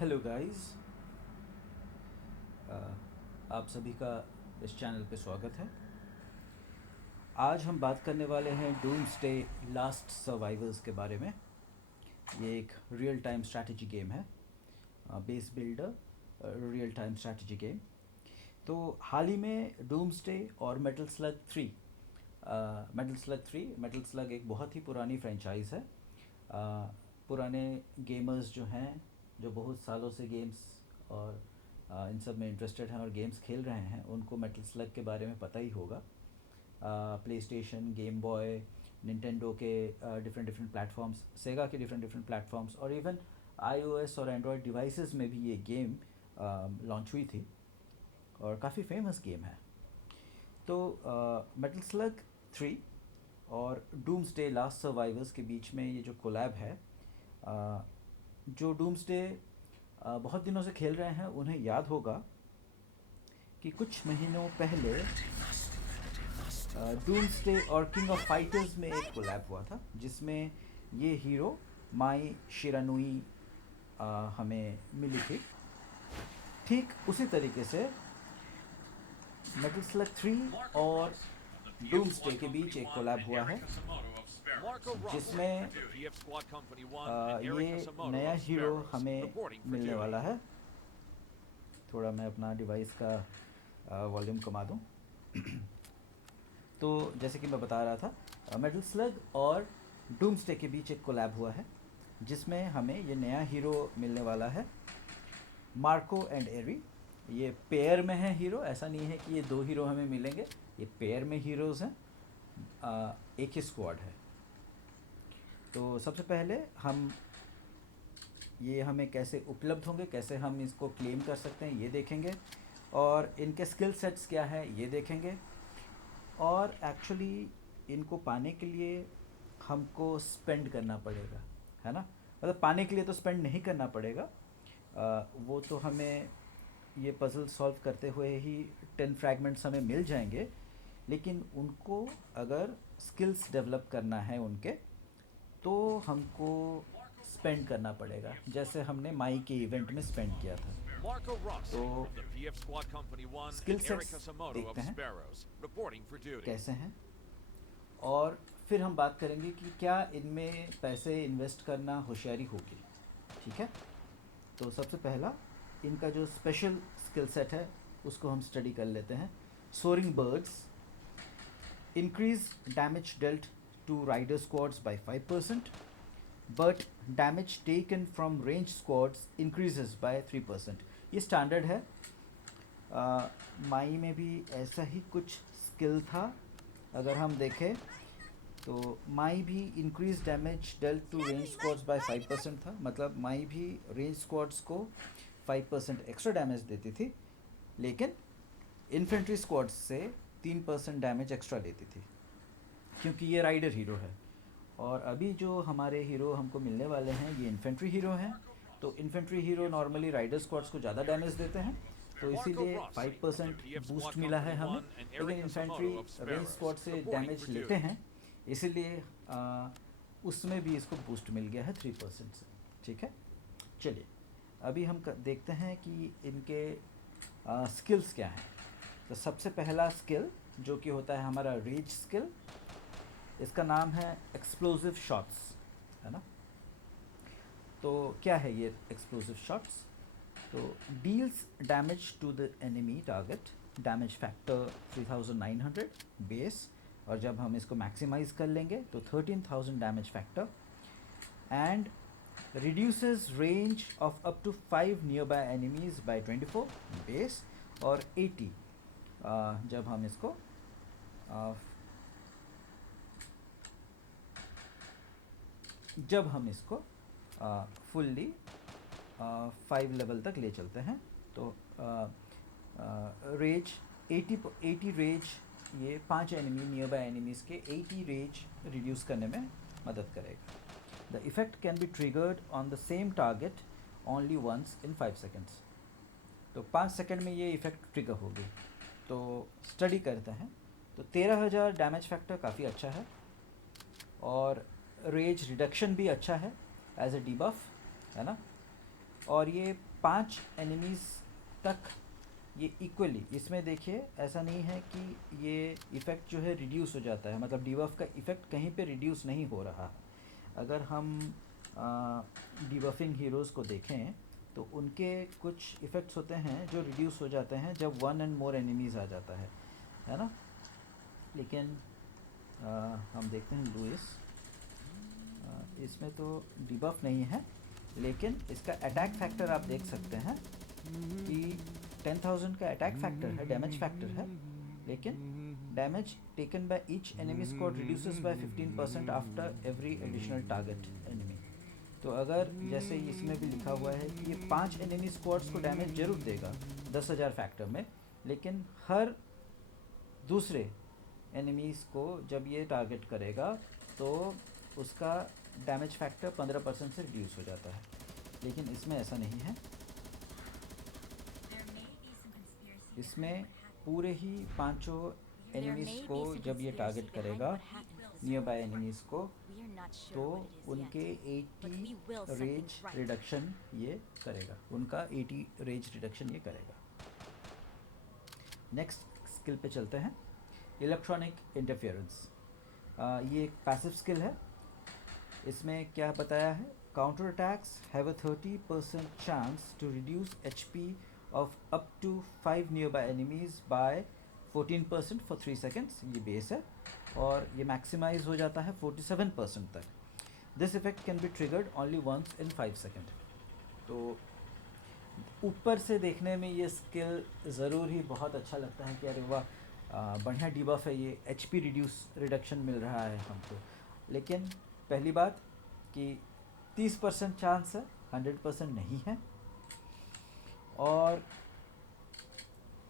Hello guys. आप सभी का इस चैनल पे स्वागत है। आज हम बात करने वाले हैं डूम्सडे लास्ट सर्वाइवर्स के बारे में। ये एक रियल टाइम स्ट्रैटेजी गेम है, base builder real time strategy game. तो हाल ही में डूम्सडे और मेटल स्लग एक बहुत ही पुरानी फ्रेंचाइज है। पुराने गेमर्स जो हैं, जो बहुत सालों से गेम्स और इन सब में इंटरेस्टेड हैं और गेम्स खेल रहे हैं, उनको मेटल स्लग के बारे में पता ही होगा। Play station, game boy, Nintendo के डिफरेंट डिफरेंट प्लेटफॉर्म्स, सेगा के डिफरेंट डिफरेंट प्लेटफॉर्म्स और इवन iOS और एंड्रॉयड डिवाइसेस में भी ये गेम लॉन्च हुई थी और काफ़ी फेमस गेम है। तो मेटल स्लग 3 और डूम्सडे लास्ट सर्वाइवर्स के बीच में ये जो कोलैब है, जो डूम्सडे बहुत दिनों से खेल रहे हैं उन्हें याद होगा कि कुछ महीनों पहले डूम्सडे और किंग ऑफ फाइटर्स में एक कोलैब हुआ था, जिसमें ये हीरो माई शिरानुई हमें मिली थी। ठीक उसी तरीके से मेटल स्लग 3 और डूम्सडे के बीच एक कोलैब हुआ है, जिसमें ये नया हीरो हमें मिलने वाला है। थोड़ा मैं अपना डिवाइस का वॉल्यूम कमा दूं। तो जैसे कि मैं बता रहा था, मेटल स्लग और डूम्सडे के बीच एक कोलैब हुआ है, जिसमें हमें ये नया हीरो मिलने वाला है, मार्को एंड एरी। ये पेयर में है हीरो, ऐसा नहीं है कि ये दो हीरो हमें मिलेंगे, ये पेयर में हीरोज़ हैं, एक ही स्क्वाड है। तो सबसे पहले हम ये हमें कैसे उपलब्ध होंगे, कैसे हम इसको क्लेम कर सकते हैं, ये देखेंगे। और इनके स्किल सेट्स क्या है, ये देखेंगे। और एक्चुअली इनको पाने के लिए हमको स्पेंड करना पड़ेगा, है ना। मतलब पाने के लिए तो स्पेंड नहीं करना पड़ेगा, वो तो हमें ये पज़ल सॉल्व करते हुए ही 10 फ्रैगमेंट्स हमें मिल जाएंगे। लेकिन उनको अगर स्किल्स डेवलप करना है उनके, तो हमको स्पेंड करना पड़ेगा, जैसे हमने माई के इवेंट में स्पेंड किया था। तो स्किल सेट्स देखते हैं कैसे हैं, और फिर हम बात करेंगे कि क्या इनमें पैसे इन्वेस्ट करना होशियारी होगी। ठीक है। तो सबसे पहला इनका जो स्पेशल स्किल सेट है उसको हम स्टडी कर लेते हैं। Soaring birds increase damage dealt to rider squads by 5%, but damage taken from range squads increases by 3%। ये स्टैंडर्ड है। माई में भी ऐसा ही कुछ स्किल था। अगर हम देखें तो माई भी increase damage dealt to range squads by 5% था। मतलब माई भी रेंज स्क्वाड्स को 5% एक्स्ट्रा डैमेज देती थी, लेकिन इन्फेंट्री स्क्वाड्स से 3% डैमेज एक्स्ट्रा लेती थी, क्योंकि ये राइडर हीरो है। और अभी जो हमारे हीरो हमको मिलने वाले हैं, ये इन्फेंट्री हीरो हैं। तो infantry hero normally rider squads को ज़्यादा डैमेज देते हैं, तो इसीलिए 5% बूस्ट मिला है हमें। लेकिन इन्फेंट्री रेंज स्क्वाड से डैमेज लेते हैं, इसीलिए उसमें भी इसको बूस्ट मिल गया है 3% से। ठीक है। चलिए अभी हम देखते हैं कि इनके स्किल्स क्या हैं। तो सबसे पहला स्किल जो कि होता है हमारा रीच स्किल, इसका नाम है एक्सप्लोसिव शॉट्स, है ना। तो क्या है ये एक्सप्लोसिव शॉट्स? तो deals damage to the enemy target, damage factor 3900 base, और जब हम इसको मैक्सिमाइज कर लेंगे तो 13000 damage factor, and reduces range of up to 5 nearby enemies by 24 base, और 80 जब हम इसको फुल्ली 5 लेवल तक ले चलते हैं, तो रेज 80 रेज, ये 5 एनिमी नियर बाय एनिमीज़ के 80 रेज रिड्यूस करने में मदद करेगा। The effect can be triggered on the same target only once in 5 seconds. तो 5 सेकेंड में ये इफ़ेक्ट ट्रिगर होगी। तो स्टडी करते हैं। तो 13000 डैमेज फैक्टर काफ़ी अच्छा है, और रेज रिडक्शन भी अच्छा है एज ए डीबफ, है ना। और ये 5 एनिमीज़ तक ये इक्वली, इसमें देखिए ऐसा नहीं है कि ये इफ़ेक्ट जो है रिड्यूस हो जाता है, मतलब डीबफ का इफ़ेक्ट कहीं पे रिड्यूस नहीं हो रहा। अगर हम डीबफिंग हीरोज़ को देखें तो उनके कुछ इफ़ेक्ट्स होते हैं जो रिड्यूस हो जाते हैं जब 1 एंड मोर एनिमीज़ आ जाता है ना। लेकिन हम देखते हैं लुइस, इसमें तो डिबफ नहीं है, लेकिन इसका अटैक फैक्टर आप देख सकते हैं कि 10,000 का अटैक फैक्टर है, डैमेज फैक्टर है, लेकिन damage taken by each enemy squad reduces by 15% after every additional target enemy. तो अगर जैसे इसमें भी लिखा हुआ है कि ये 5 एनिमी स्क्वाड्स को डैमेज जरूर देगा 10,000 फैक्टर में, लेकिन हर दूसरे एनिमीज़ को जब ये टारगेट करेगा तो उसका डैमेज फैक्टर 15% से रिड्यूस हो जाता है। लेकिन इसमें ऐसा नहीं है, इसमें पूरे ही 5 एनिमीज़ को जब ये टारगेट करेगा, नियर बाय एनिमीज़ को, तो उनके 80 रेज रिडक्शन ये करेगा, उनका 80 रेज रिडक्शन ये करेगा। नेक्स्ट स्किल पे चलते हैं, इलेक्ट्रॉनिक इंटरफेरेंस। ये एक पैसिव स्किल है। इसमें क्या बताया है, counter attacks have a 30% chance to reduce HP of up to 5 nearby enemies by 14% for 3 seconds, ये बेस है, और ये मैक्सिमाइज हो जाता है 47% तक। This effect can be triggered only once in 5 second. तो ऊपर से देखने में ये स्किल ज़रूर ही बहुत अच्छा लगता है कि अरे वाह, बढ़िया डिबफ है, ये HP रिडक्शन मिल रहा है हमको। लेकिन पहली बात कि 30% चांस है, 100% नहीं है, और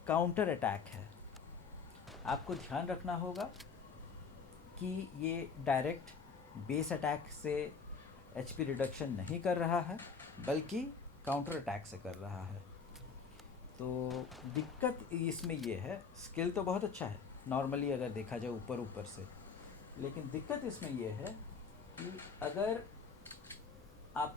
काउंटर अटैक है। आपको ध्यान रखना होगा कि ये डायरेक्ट बेस अटैक से HP रिडक्शन नहीं कर रहा है, बल्कि काउंटर अटैक से कर रहा है। तो दिक्कत इसमें ये है, स्किल तो बहुत अच्छा है नॉर्मली अगर देखा जाए ऊपर ऊपर से, लेकिन दिक्कत इसमें ये है कि अगर आप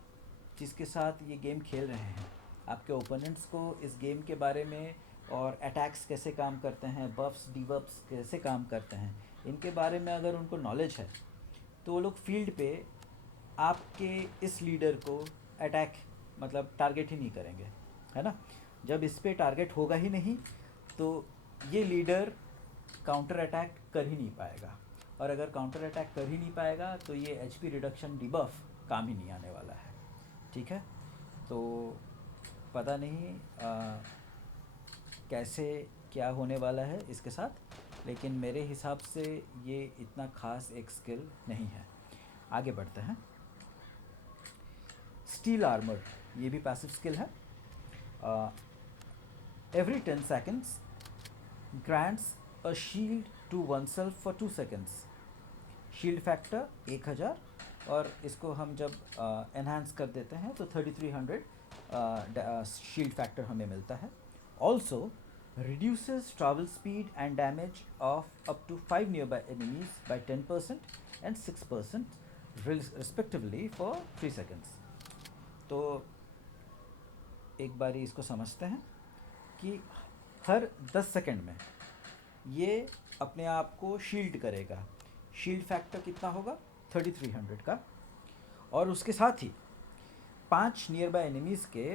जिसके साथ ये गेम खेल रहे हैं, आपके ओपोनेंट्स को इस गेम के बारे में और अटैक्स कैसे काम करते हैं, बफ्स डिबफ्स कैसे काम करते हैं, इनके बारे में अगर उनको नॉलेज है, तो वो लोग फील्ड पे आपके इस लीडर को अटैक मतलब टारगेट ही नहीं करेंगे, है ना। जब इस पे टारगेट होगा ही नहीं तो ये लीडर काउंटर अटैक कर ही नहीं पाएगा, और अगर काउंटर अटैक कर ही नहीं पाएगा तो ये HP रिडक्शन डिबफ काम ही नहीं आने वाला है। ठीक है, तो पता नहीं कैसे क्या होने वाला है इसके साथ, लेकिन मेरे हिसाब से ये इतना ख़ास एक स्किल नहीं है। आगे बढ़ते हैं, स्टील आर्मर, ये भी पैसिव स्किल है। Every 10 seconds grants a shield to oneself for 2 seconds। Shield factor 1000, और इसको हम जब एनहांस कर देते हैं तो 3300 शील्ड फैक्टर हमें मिलता है। Also reduces travel speed and damage of up to 5 nearby enemies by 10% and 6% respectively for 3 seconds। तो एक बारी इसको समझते हैं कि हर 10 सेकंड में ये अपने आप को शील्ड करेगा। शील्ड फैक्टर कितना होगा, 3300 का, और उसके साथ ही 5 नियर बाय एनिमीज़ के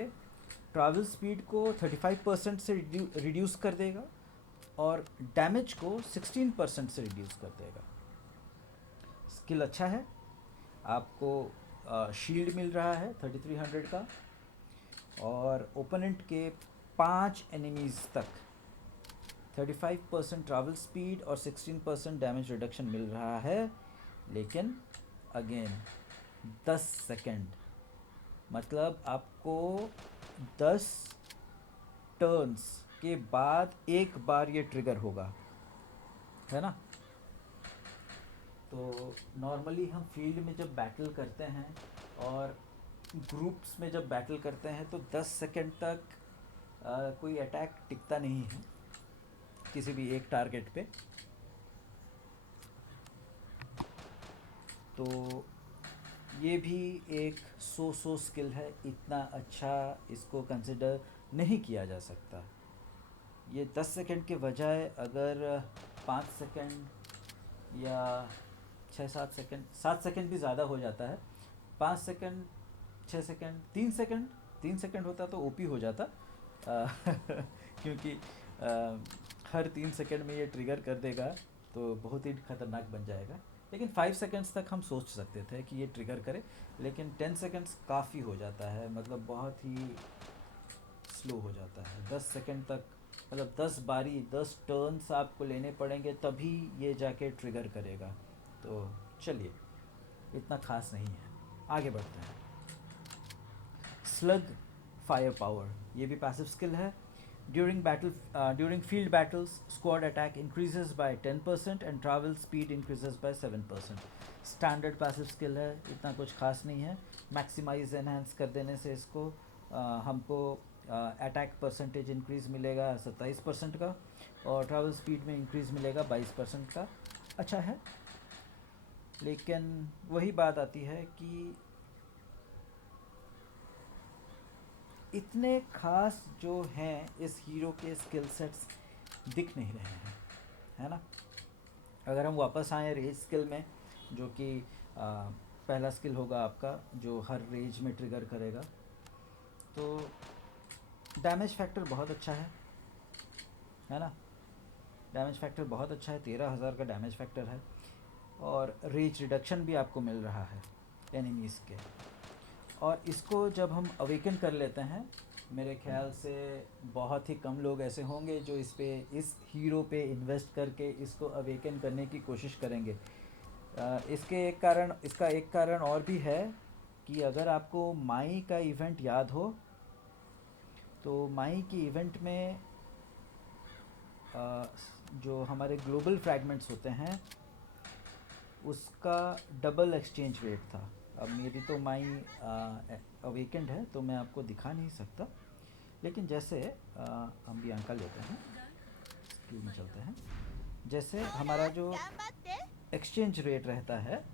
ट्रैवल स्पीड को 35% से रिड्यूस कर देगा, और डैमेज को 16% से रिड्यूस कर देगा। स्किल अच्छा है, आपको शील्ड मिल रहा है 3300 का, और ओपोनेंट के 5 एनिमीज़ तक 35% ट्रैवल स्पीड और 16% डैमेज रिडक्शन मिल रहा है। लेकिन अगेन 10 सेकंड, मतलब आपको 10 टर्न्स के बाद एक बार ये ट्रिगर होगा, है ना। तो नॉर्मली हम फील्ड में जब बैटल करते हैं और ग्रुप्स में जब बैटल करते हैं तो 10 सेकंड तक कोई अटैक टिकता नहीं है किसी भी एक टारगेट पे। तो ये भी एक सो स्किल है, इतना अच्छा इसको कंसिडर नहीं किया जा सकता। ये 10 सेकंड के बजाय अगर 5 सेकंड या 6-7 सेकंड, 7 सेकंड भी ज़्यादा हो जाता है, 5 सेकंड, 6 सेकंड, 3 सेकंड होता तो ओपी हो जाता। क्योंकि हर 3 सेकंड में ये ट्रिगर कर देगा तो बहुत ही ख़तरनाक बन जाएगा। लेकिन 5 सेकंड्स तक हम सोच सकते थे कि ये ट्रिगर करे, लेकिन 10 सेकंड्स काफ़ी हो जाता है, मतलब बहुत ही स्लो हो जाता है। 10 सेकंड तक मतलब 10 बारी 10 टर्न्स आपको लेने पड़ेंगे तभी ये जाके ट्रिगर करेगा। तो चलिए, इतना खास नहीं है, आगे बढ़ते हैं। स्लग फायर पावर, ये भी पैसिव स्किल है। During field battles squad attack increases by 10% and travel speed increases by 7%। Standard passive skill है, इतना कुछ खास नहीं है। मैक्सिमाइज एनहांस कर देने से इसको हमको अटैक परसेंटेज इंक्रीज़ मिलेगा 27% का, और ट्रैवल स्पीड में इंक्रीज़ मिलेगा 22% का। अच्छा है, लेकिन वही बात आती है कि इतने खास जो हैं इस हीरो के स्किल सेट्स दिख नहीं रहे हैं, है ना। अगर हम वापस आएँ रेज स्किल में, जो कि पहला स्किल होगा आपका जो हर रेज में ट्रिगर करेगा, तो डैमेज फैक्टर बहुत अच्छा है ना। डैमेज फैक्टर बहुत अच्छा है, 13,000 का डैमेज फैक्टर है, और रेज रिडक्शन भी आपको मिल रहा है एनिमीज़ के। और इसको जब हम अवेकन कर लेते हैं, मेरे ख्याल से बहुत ही कम लोग ऐसे होंगे जो इस हीरो पे इन्वेस्ट करके इसको अवेकन करने की कोशिश करेंगे। इसका एक कारण और भी है कि अगर आपको माई का इवेंट याद हो, तो माई की इवेंट में जो हमारे ग्लोबल फ्रैगमेंट्स होते हैं उसका डबल एक्सचेंज रेट था। अब मेरी तो माई अवेकेंड है तो मैं आपको दिखा नहीं सकता, लेकिन जैसे हम भी अंका लेते हैं, स्क्रीन में चलते हैं, जैसे हमारा जो एक्सचेंज रेट रहता है,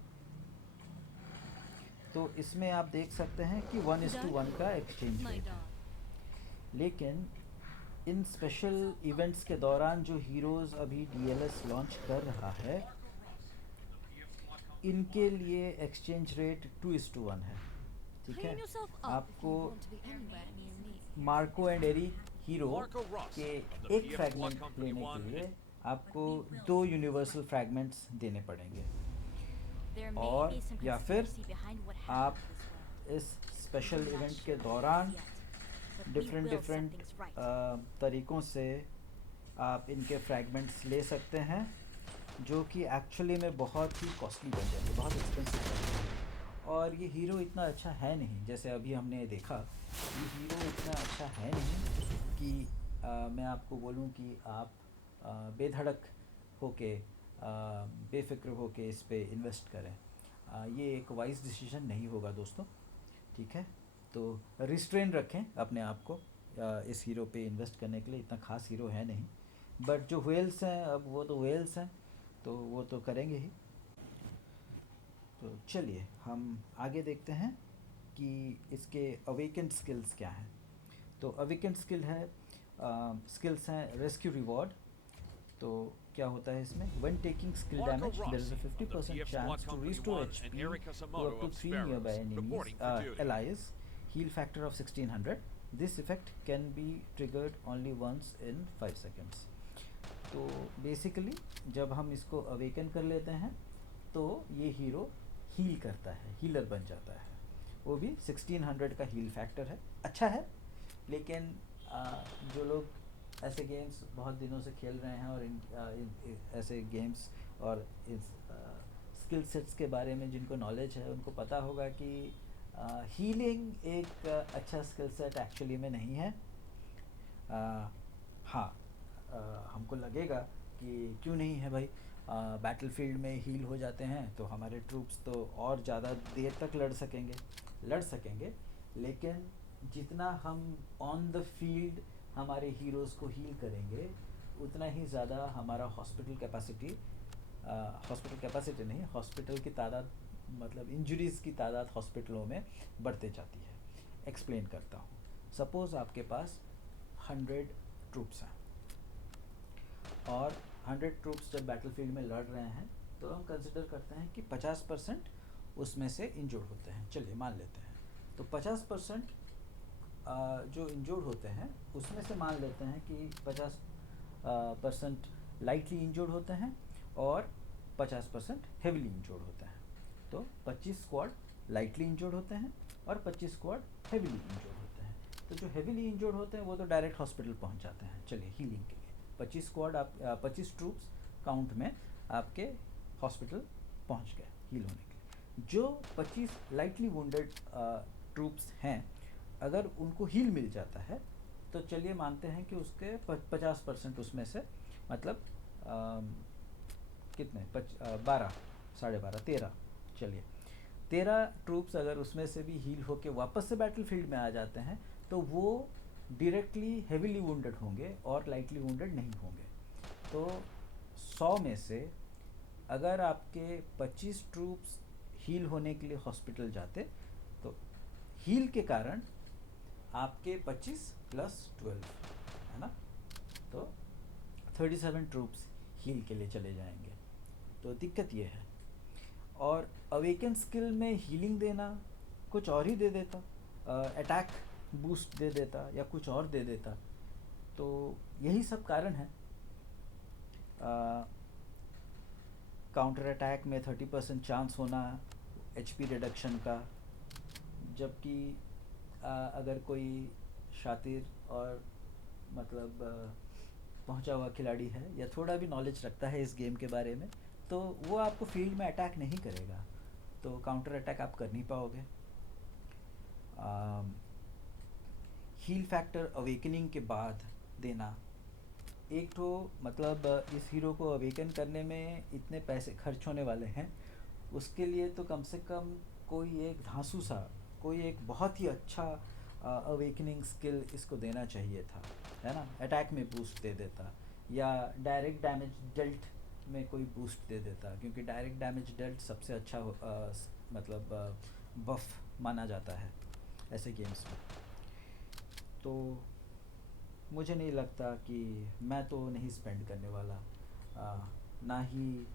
तो इसमें आप देख सकते हैं कि 1:1 का एक्सचेंज रेट है। लेकिन इन स्पेशल इवेंट्स के दौरान जो हीरोज़ अभी DLS लॉन्च कर रहा है, इनके लिए एक्सचेंज रेट 2:1 है। ठीक है, आपको मार्को एंड एरी हीरो के एक फ्रैगमेंट लेने के लिए आपको 2 यूनिवर्सल फ्रैगमेंट्स देने पड़ेंगे, और या फिर आप इस स्पेशल इवेंट के दौरान डिफरेंट तरीक़ों से आप इनके फ्रैगमेंट्स ले सकते हैं, जो कि एक्चुअली में बहुत ही कॉस्टली बन जाएंगे, बहुत एक्सपेंसिव बन जाएंगे। और ये हीरो इतना अच्छा है नहीं, जैसे अभी हमने देखा, ये हीरो इतना अच्छा है नहीं कि मैं आपको बोलूं कि आप बेधड़क होके बेफिक्र होके इस पे इन्वेस्ट करें। ये एक वाइज डिसीजन नहीं होगा दोस्तों, ठीक है। तो रिस्ट्रेन रखें अपने आप को इस हीरो पे इन्वेस्ट करने के लिए, इतना खास हीरो है नहीं। बट जो व्हेल्स हैं, अब वो तो व्हेल्स हैं, तो वो तो करेंगे ही। तो चलिए हम आगे देखते हैं कि इसके अवेकेंड स्किल्स क्या हैं। तो अवेकेंड स्किल है, स्किल्स हैं रेस्क्यू रिवॉर्ड। तो क्या होता है इसमें, when taking skill damage there is a 50% chance to restore HP to up to 3 nearby enemies allies, heal factor of 1600. This effect can be triggered only once in 5 seconds. तो basically जब हम इसको awaken कर लेते हैं तो ये hero heal करता है, हीलर बन जाता है। वो भी 1600 का हील फैक्टर है, अच्छा है। लेकिन जो लोग ऐसे गेम्स बहुत दिनों से खेल रहे हैं और इन ऐसे गेम्स और इस स्किल सेट्स के बारे में जिनको नॉलेज है, उनको पता होगा कि हीलिंग एक अच्छा स्किल सेट एक्चुअली में नहीं है। हाँ, हमको लगेगा कि क्यों नहीं है भाई, बैटलफील्ड में हील हो जाते हैं तो हमारे ट्रूप्स तो और ज़्यादा देर तक लड़ सकेंगे। लेकिन जितना हम ऑन द फील्ड हमारे हीरोज़ को हील करेंगे, उतना ही ज़्यादा हमारा हॉस्पिटल कैपेसिटी नहीं, हॉस्पिटल की तादाद मतलब इंजरीज़ की तादाद हॉस्पिटलों में बढ़ते जाती है। एक्सप्लेन करता हूँ। सपोज़ आपके पास 100 ट्रूप्स हैं और 100 ट्रूप्स जब बैटलफील्ड में लड़ रहे हैं तो हम कंसिडर करते हैं कि 50% उसमें से इंजर्ड होते हैं। चलिए मान लेते हैं, तो 50% जो इंजर्ड होते हैं उसमें से मान लेते हैं कि 50% लाइटली इंजर्ड होते हैं और 50% हेविली इंजर्ड होते हैं। तो 25 स्क्वाड लाइटली इंजर्ड होते हैं और 25 स्क्वाड हेविली इंजर्ड होते हैं। तो जो हेविली इंजर्ड होते हैं वो तो डायरेक्ट हॉस्पिटल पहुंच जाते हैं, चलिए हीलिंग के लिए। 25 स्क्वाड आप 25 ट्रूप्स काउंट में आपके हॉस्पिटल पहुंच गए हील होने के लिए। जो 25 लाइटली वुंडेड ट्रूप्स हैं, अगर उनको हील मिल जाता है तो चलिए मानते हैं कि उसके 50% उसमें से मतलब कितने 12 12.5 13, चलिए 13 ट्रूप्स अगर उसमें से भी हील होके वापस से बैटलफील्ड में आ जाते हैं तो वो डायरेक्टली हेविली वुंडेड होंगे और लाइटली वुंडेड नहीं होंगे। तो 100 में से अगर आपके 25 ट्रूप्स हील होने के लिए हॉस्पिटल जाते तो हील के कारण आपके 25 + 12 है ना, तो 37 ट्रूप्स हील के लिए चले जाएंगे। तो दिक्कत ये है। और अवेकन स्किल में हीलिंग देना कुछ और ही दे देता, अटैक बूस्ट दे देता या कुछ और दे देता। तो यही सब कारण है। काउंटर अटैक में 30% चांस होना एचपी रिडक्शन का, जबकि अगर कोई शातिर और मतलब पहुंचा हुआ खिलाड़ी है या थोड़ा भी नॉलेज रखता है इस गेम के बारे में तो वो आपको फील्ड में अटैक नहीं करेगा, तो काउंटर अटैक आप कर नहीं पाओगे। हील फैक्टर अवेकनिंग के बाद देना, एक तो मतलब इस हीरो को अवेकन करने में इतने पैसे खर्च होने वाले हैं, उसके लिए तो कम से कम कोई एक धांसू सा, कोई एक बहुत ही अच्छा अवेकनिंग स्किल इसको देना चाहिए था, है ना। अटैक में बूस्ट दे देता या डायरेक्ट डैमेज डेल्ट में कोई बूस्ट दे देता, क्योंकि डायरेक्ट डैमेज डेल्ट सबसे अच्छा मतलब बफ माना जाता है ऐसे गेम्स में। तो मुझे नहीं लगता कि मैं तो नहीं स्पेंड करने वाला, ना ही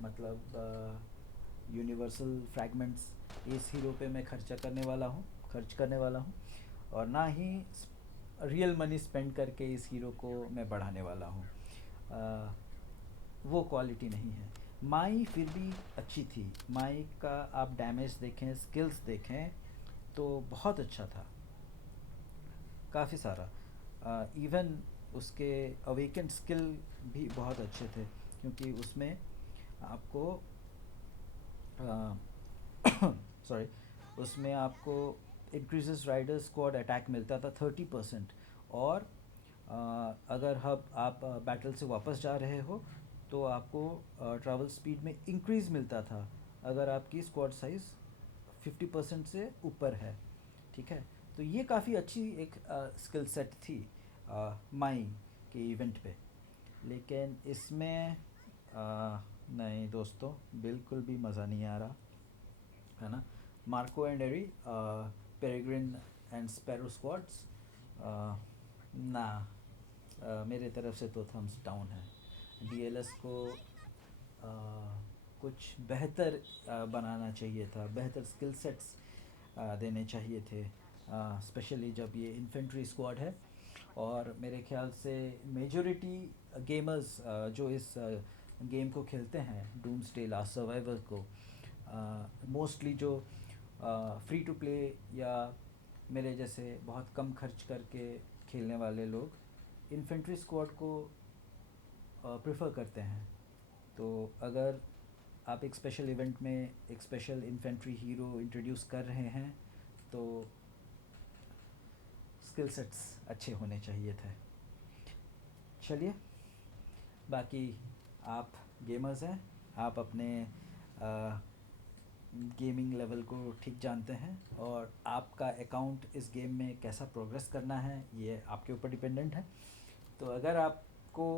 मतलब यूनिवर्सल फ्रैगमेंट्स इस हीरो पे मैं खर्च करने वाला हूँ और ना ही रियल मनी स्पेंड करके इस हीरो को मैं बढ़ाने वाला हूँ। वो क्वालिटी नहीं है। माई फिर भी अच्छी थी, माई का आप डैमेज देखें, स्किल्स देखें तो बहुत अच्छा था, काफ़ी सारा। इवन उसके अवेकेंड स्किल भी बहुत अच्छे थे, क्योंकि उसमें आपको सॉरी उसमें आपको इंक्रीजेस राइडर स्क्वाड अटैक मिलता था 30%। और अगर आप बैटल से वापस जा रहे हो तो आपको ट्रैवल स्पीड में इंक्रीज़ मिलता था अगर आपकी स्क्वाड साइज़ 50% से ऊपर है, ठीक है। तो ये काफ़ी अच्छी एक स्किल सेट थी माई के इवेंट पे। लेकिन इसमें नहीं दोस्तों, बिल्कुल भी मज़ा नहीं आ रहा, है ना। Marco and Ari, Peregrine and Sparrow squads, ना, मेरे तरफ से तो थम्स डाउन है। डीएलएस को कुछ बेहतर बनाना चाहिए था, बेहतर स्किल सेट्स देने चाहिए थे, स्पेशली जब ये इन्फेंट्री स्क्वाड है। और मेरे ख्याल से मेजॉरिटी गेमर्स जो इस गेम को खेलते हैं, डूम्सडे लास्ट सर्वाइवर को, मोस्टली जो फ्री टू प्ले या मेरे जैसे बहुत कम खर्च करके खेलने वाले लोग इन्फेंट्री स्क्वाड को प्रेफर करते हैं। तो अगर आप एक स्पेशल इवेंट में एक स्पेशल इन्फेंट्री हीरो इंट्रोड्यूस कर रहे हैं तो स्किल सेट्स अच्छे होने चाहिए थे। चलिए, बाकी आप गेमर्स हैं, आप अपने गेमिंग लेवल को ठीक जानते हैं और आपका अकाउंट इस गेम में कैसा प्रोग्रेस करना है ये आपके ऊपर डिपेंडेंट है। तो अगर आपको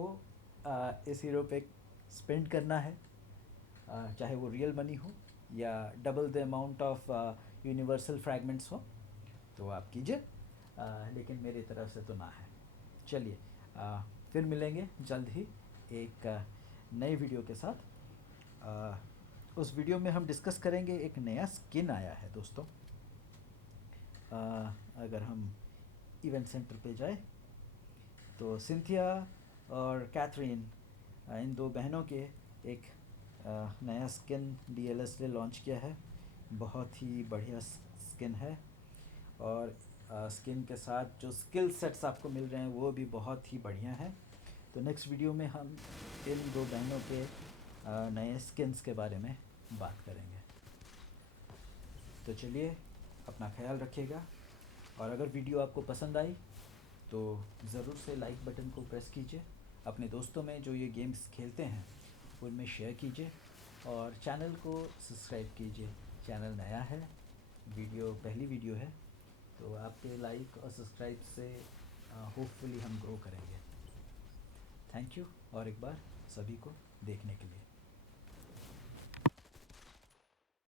इस हीरो पे स्पेंड करना है, चाहे वो रियल मनी हो या double the amount of universal fragments हो तो आप कीजिए, लेकिन मेरी तरफ से तो ना है। चलिए, फिर मिलेंगे जल्द ही एक नई वीडियो के साथ। उस वीडियो में हम डिस्कस करेंगे, एक नया स्किन आया है दोस्तों। अगर हम इवेंट सेंटर पे जाए तो सिंथिया और कैथरीन, इन दो बहनों के एक नया स्किन DLS ने लॉन्च किया है। बहुत ही बढ़िया स्किन है, और स्किन के साथ जो स्किल सेट्स आपको मिल रहे हैं वो भी बहुत ही बढ़िया हैं। तो नेक्स्ट वीडियो में हम इन दो बहनों के नए स्किन्स के बारे में बात करेंगे। तो चलिए, अपना ख्याल रखिएगा, और अगर वीडियो आपको पसंद आई तो ज़रूर से लाइक बटन को प्रेस कीजिए। अपने दोस्तों में जो ये गेम्स खेलते हैं उनमें शेयर कीजिए, और चैनल को सब्सक्राइब कीजिए। चैनल नया है, वीडियो पहली वीडियो है, तो आपके लाइक और सब्सक्राइब से होपफुली हम ग्रो करेंगे। थैंक यू और एक बार सभी को देखने के लिए।